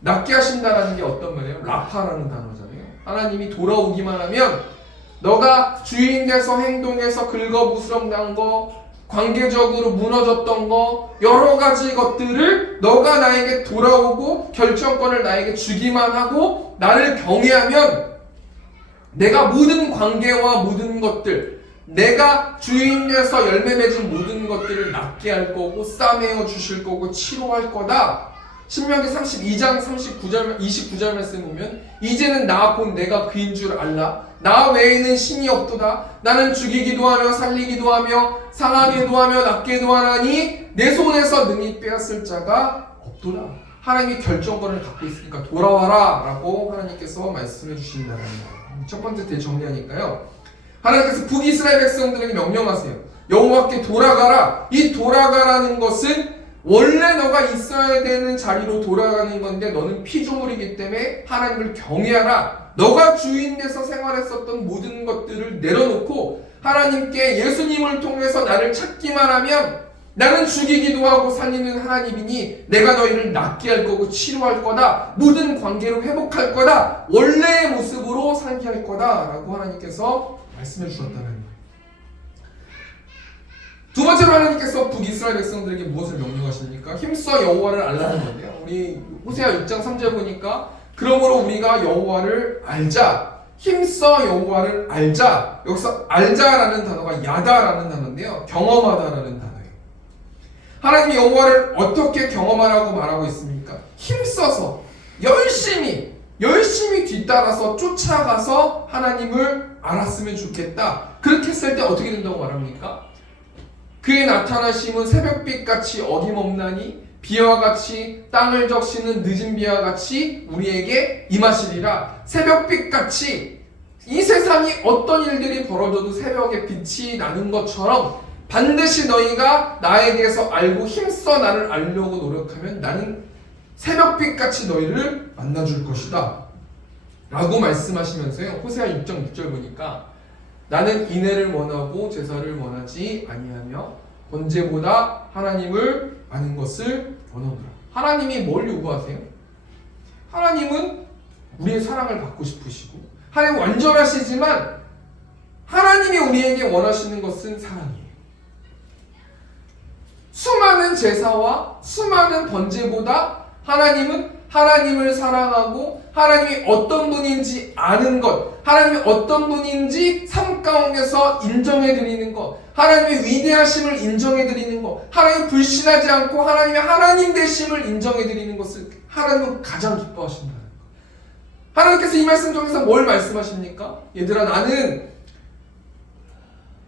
낫게 하신다라는 게 어떤 말이에요? 라파라는 단어잖아요. 하나님이 돌아오기만 하면 너가 주인 돼서 행동해서 긁어부스럼난 거, 관계적으로 무너졌던 거, 여러 가지 것들을 너가 나에게 돌아오고 결정권을 나에게 주기만 하고 나를 경외하면 내가 모든 관계와 모든 것들, 내가 주인 돼서 열매 맺은 모든 것들을 낫게 할 거고 싸매어 주실 거고 치료할 거다. 신명기 32장 29절 말씀 보면 이제는 나 곧 내가 그인 줄 알라. 나 외에는 신이 없도다. 나는 죽이기도 하며 살리기도 하며 상하게도 하며 낫게도 하나니 내 손에서 능히 빼앗을 자가 없도다. 하나님이 결정권을 갖고 있으니까 돌아와라 라고 하나님께서 말씀해 주신다는 거예요. 첫 번째 대정리하니까요, 하나님께서 북이스라엘 백성들에게 명령하세요. 여호와께 돌아가라. 이 돌아가라는 것은 원래 너가 있어야 되는 자리로 돌아가는 건데 너는 피조물이기 때문에 하나님을 경외하라. 너가 주인 돼서 생활했었던 모든 것들을 내려놓고 하나님께 예수님을 통해서 나를 찾기만 하면 나는 죽이기도 하고 살리는 하나님이니 내가 너희를 낫게 할 거고 치료할 거다. 모든 관계를 회복할 거다. 원래의 모습으로 살게 할 거다 라고 하나님께서 말씀해 주셨다는 거예요. 두 번째로 하나님께서 북이스라엘 백성들에게 무엇을 명령하십니까? 힘써 여호와를 알라는 건데요. 우리 호세아 6장 3절 보니까 그러므로 우리가 여호와를 알자. 힘써 여호와를 알자. 여기서 알자라는 단어가 야다라는 단어인데요, 경험하다라는 단어예요. 하나님이 여호와를 어떻게 경험하라고 말하고 있습니까? 힘써서 열심히 뒤따라서 쫓아가서 하나님을 알았으면 좋겠다. 그렇게 했을 때 어떻게 된다고 말합니까? 그의 나타나심은 새벽빛같이 어김없나니 비와 같이 땅을 적시는 늦은 비와 같이 우리에게 임하시리라. 새벽빛같이 이 세상이 어떤 일들이 벌어져도 새벽에 빛이 나는 것처럼 반드시 너희가 나에 대해서 알고 힘써 나를 알려고 노력하면 나는 새벽빛같이 너희를 만나줄 것이다 라고 말씀하시면서요, 호세아 6장 6절 보니까 나는 인애를 원하고 제사를 원하지 아니하며 번제보다 하나님을 아는 것을 원하노라. 하나님이 뭘 요구하세요? 하나님은 우리의 사랑을 받고 싶으시고 하나님 완전하시지만 하나님이 우리에게 원하시는 것은 사랑이에요. 수많은 제사와 수많은 번제보다 하나님은 하나님을 사랑하고 하나님이 어떤 분인지 아는 것, 하나님이 어떤 분인지 삶 가운데서 인정해드리는 것, 하나님의 위대하심을 인정해드리는 것, 하나님 불신하지 않고 하나님의 하나님 되심을 인정해드리는 것을 하나님은 가장 기뻐하신다는 것. 하나님께서 이 말씀 중에서 뭘 말씀하십니까? 얘들아, 나는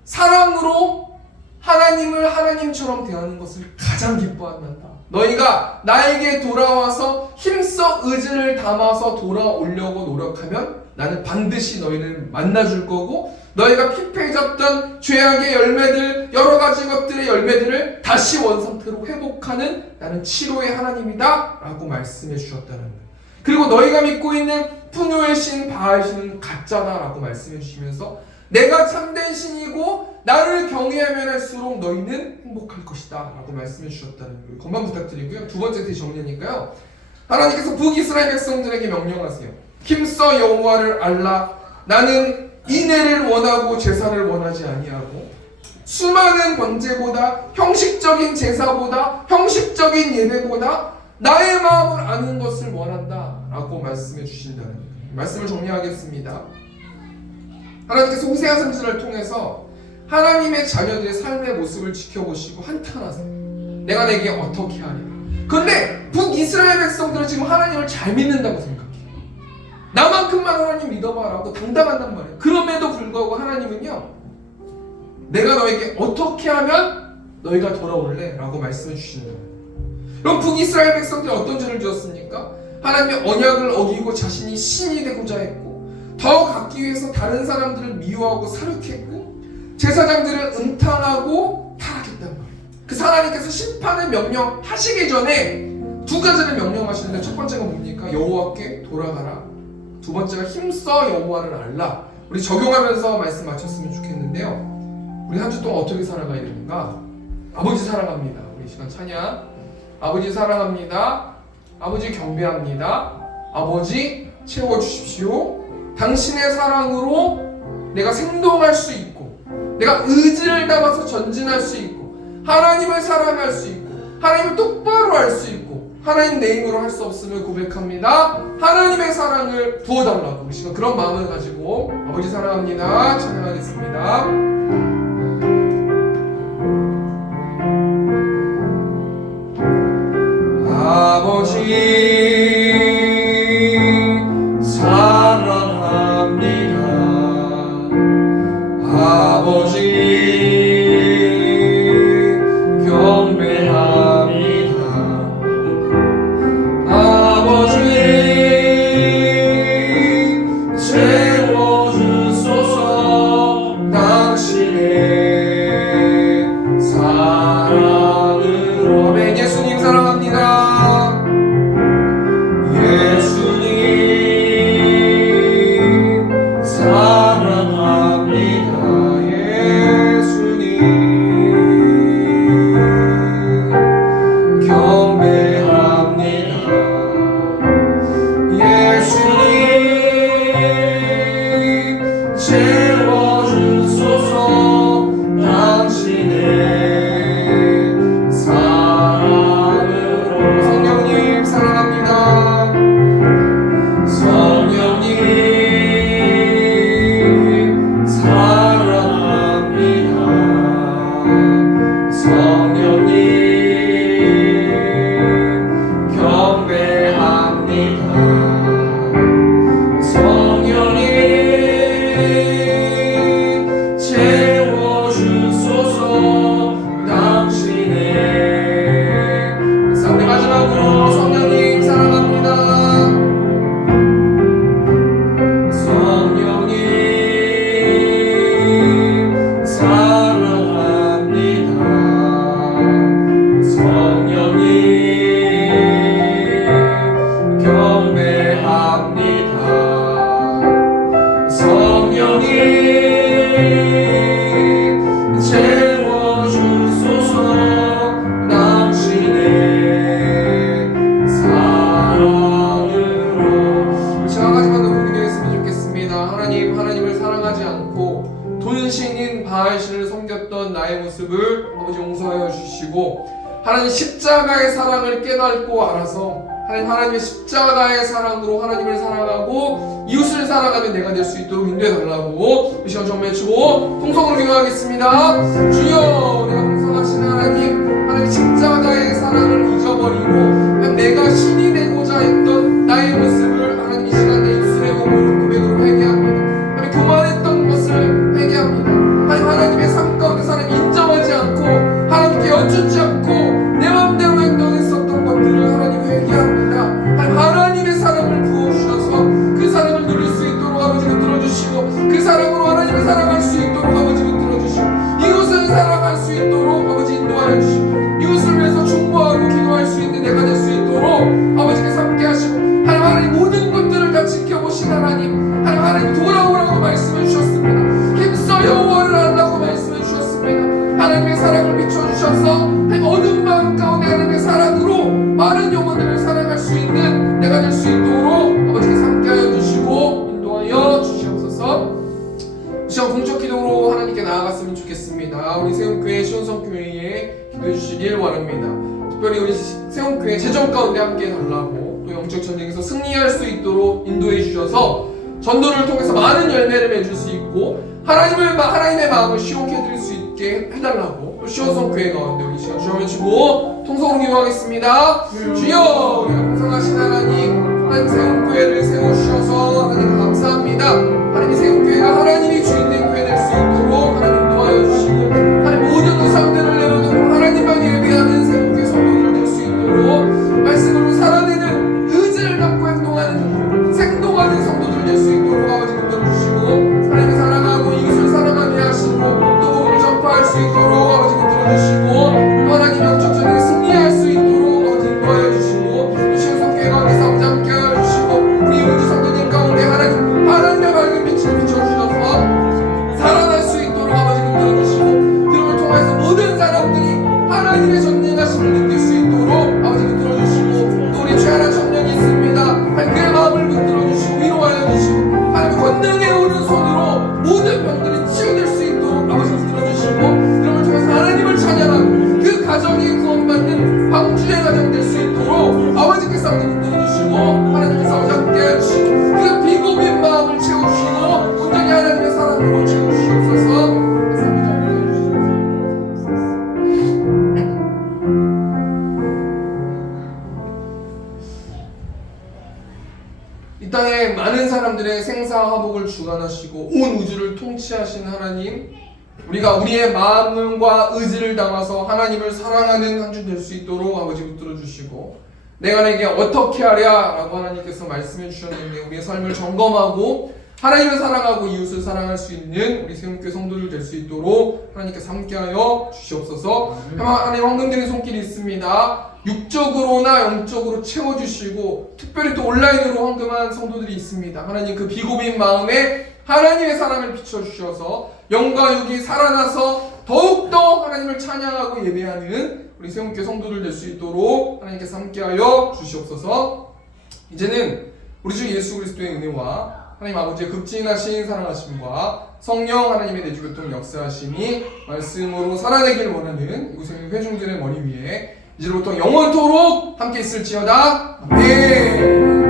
사랑으로 하나님을 하나님처럼 대하는 것을 가장 기뻐한다. 너희가 나에게 돌아와서 힘써 의지를 담아서 돌아오려고 노력하면 나는 반드시 너희를 만나줄 거고 너희가 피폐해졌던 죄악의 열매들, 여러 가지 것들의 열매들을 다시 원상태로 회복하는 나는 치료의 하나님이다 라고 말씀해 주셨다는 거예요. 그리고 너희가 믿고 있는 푸뇨의 신 바알 신은 가짜다 라고 말씀해 주시면서 내가 참된 신이고 나를 경외하면 할수록 너희는 행복할 것이다 라고 말씀해 주셨다는 거예요. 건반 부탁드리고요. 두 번째 대정리니까요, 하나님께서 북이스라엘 백성들에게 명령하세요. 힘써 여호와를 알라. 나는 인애를 원하고 제사를 원하지 아니하고 수많은 번제보다 형식적인 제사보다 형식적인 예배보다 나의 마음을 아는 것을 원한다 라고 말씀해 주신다는 거예요. 말씀을 정리하겠습니다. 하나님께서 호세아 선지자를 통해서 하나님의 자녀들의 삶의 모습을 지켜보시고 한탄하세요. 내가 내게 어떻게 하냐. 그런데 북이스라엘 백성들은 지금 하나님을 잘 믿는다고 생각해요. 나만큼만 하나님 믿어봐라고 당당한단 말이에요. 그럼에도 불구하고 하나님은요, 내가 너에게 어떻게 하면 너희가 돌아올래? 라고 말씀해 주시는 거예요. 그럼 북이스라엘 백성들이 어떤 죄를 지었습니까? 하나님의 언약을 어기고 자신이 신이 되고자 했고, 더 갖기 위해서 다른 사람들을 미워하고 사륙했고, 제사장들을 음탕하고 타락했단 말이에요. 그래서 하나님께서 심판을 명령하시기 전에 두 가지를 명령하시는데, 첫 번째가 뭡니까? 여호와께 돌아가라. 두 번째가 힘써 여호와를 알라. 우리 적용하면서 말씀 마쳤으면 좋겠는데요. 우리 한 주 동안 어떻게 살아가야 되는가? 아버지 사랑합니다. 우리 시간 찬양. 아버지 사랑합니다. 아버지 경배합니다. 아버지 채워주십시오. 당신의 사랑으로 내가 생동할 수 있고, 내가 의지를 담아서 전진할 수 있고, 하나님을 사랑할 수 있고, 하나님을 똑바로 알 수 있고, 하나님 내 힘으로 할 수 없음을 고백합니다. 하나님의 사랑을 부어달라고 우리 시간 그런 마음을 가지고 아버지 사랑합니다 찬양하겠습니다. 아버지 사랑합니다. 아버지 경배합니다. 아버지 채워주소서. 당신의 사랑으로. 아멘. 예수님 사랑합니다. 예수님 사랑합니다. 예수님 경배합니다. 예수님 채워주소서. 당신의 사랑으로. 성령님 사랑합니다. 성령님 사랑합니다. 성령님 경배합니다. 성령님 채워주소서. 당신의 우리 마지막으로 성령님 사랑합니다. 성령님 사랑합니다. 성령님 경배합니다. 성령님 채워주소서. 당신의 사랑으로. 제가 한 가지만 더 공개했으면 좋겠습니다. 하나님을 사랑하지 않고 돈신인 바알신을 섬겼던 나의 모습을 아버지 용서하여 주시고, 하나님 십자가의 사랑을 깨닫고 알아서 하나님의 십자가의 사랑으로 하나님을 사랑하고 이웃을 사랑하는 내가 될 수 있도록 인도해 달라고 이 시간 정말 주고 통성으로 기도하겠습니다. 주여, 내가 공성하신 하나님 십자가의 사랑을 잊어버리고 내가 신이 되고자 했던 나의 모습을 하나님 이 시간 내 입술에 오는 고백으로 회개합니다. 하나님 교만했던 것을 회개합니다. 하나님의 삶 가운데서 하나님 인정하지 않고 하나님께 여쭙지 않고 내 마음대로 행동했었던 것들을 하나님 회개합니다. 하나님의 사랑을 부어주셔서 그 사랑을 누릴 수 있도록 아버지 붙들어주시고, 그 사랑으로 하나님을 사랑할 수 있도록 아버지 붙들어주시고, 이웃을 사랑할 수 있도록 아버지 인도하여 주시고, 이웃을 위해서 중보하고 기도할 수 있는 내가 될 수 있도록 아버지께서 함께 하시고, 하나님 모든 것들을 다 지켜보신 하나님 돌아오라고 말씀해 주셨습니다. 힘써 여호와를 알라고 말씀해 주셨습니다. 하나님의 사랑을 비춰주셔서 어두운 마음 가운데 하나님의 사랑으로 많은 영혼들을 사랑할 수 있는 내가 될 수 있도록 아버지께서 함께하여 주시고, 시온성교회에 기도해 주시길 원합니다. 특별히 우리 세움교회 재정 가운데 함께 해달라고 또 영적 전쟁에서 승리할 수 있도록 인도해 주셔서 전도를 통해서 많은 열매를 맺을 수 있고 하나님의 마음을 시원케 해드릴 수 있게 해달라고 또 시온성교회 가운데 우리 시간 주여 외치고 통성으로 기도하겠습니다. 주여 우리가 풍성하신 하나님 세움교회를 세워주셔서 하나님 감사합니다. 하나님 세움교회가 하나님이 주인된 교회 될 수 있도록 하나님 도와여 주시고 하나님 모든 우상들을 내려놓고 하나님만 예배하는 세움교회 성도들 될 수 있도록 말씀으로 살아내는 의지를 갖고 생동하는 성도들 될 수 있도록 아버지 붙들어주시고 하나님을 사랑하고 이웃을 사랑하게 하시고 또 복음을 전파할 수 있도록 아버지 붙들어주시고 또 하나님 영적 전쟁에 승리할 수 있도록 아버지 도와여 주시고 시온성교회 가운데 싸우지 않게 하여 주시고 우리 모두 성도님 가운데 하나님의 밝은 빛을 비춰주셔서 살아날 수 있도록 아버지 붙들어주시고 그를 통해서 모든 사람들이 하나님의 전능하심을 느낄 수 있도록 아버지 붙들어주시고 또 우리 죄하나 청년이 있습니다. 하나님 그의 마음을 붙들어주시고 위로하여 주시고 하나님 권능에 오는 손으로 모든 병들이 치유될 수 있도록 아버지 붙들어주시고 그를 통해서 하나님을 찬양하고 그 가정이 구원받는 방주의 가정 될 수 있도록 아버지께서 아버지 붙들어주시고 하나님께서 아버지 함께 해주시고 그 비고민 마음을 채워주시고 온전히 하나님의 사랑으로 채워주시옵소서. 이 땅에 많은 사람들의 생사화복을 주관하시고 온 우주를 통치하신 하나님, 우리가 우리의 마음과 의지를 담아서 하나님을 사랑하는 한 주 될 수 있도록 아버지 붙들어 주시고 내가 내게 어떻게 하랴 라고 하나님께서 말씀해 주셨는데 우리의 삶을 점검하고 하나님을 사랑하고 이웃을 사랑할 수 있는 우리 세움교회 성도들 될 수 있도록 하나님께서 함께하여 주시옵소서. 하나님 황금드린 손길이 있습니다. 육적으로나 영적으로 채워주시고 특별히 또 온라인으로 헌금한 성도들이 있습니다. 하나님 그 비고민 마음에 하나님의 사랑을 비춰주셔서 영과 육이 살아나서 더욱더 하나님을 찬양하고 예배하는 우리 세움교회 성도들 될 수 있도록 하나님께서 함께하여 주시옵소서. 이제는 우리 주 예수 그리스도의 은혜와 하나님 아버지의 극진하신 사랑하심과 성령 하나님의 내주교통 역사하심이 말씀으로 살아내길 원하는 이곳의 회중들의 머리 위에 이제부터 영원토록 함께 있을지어다. 아멘.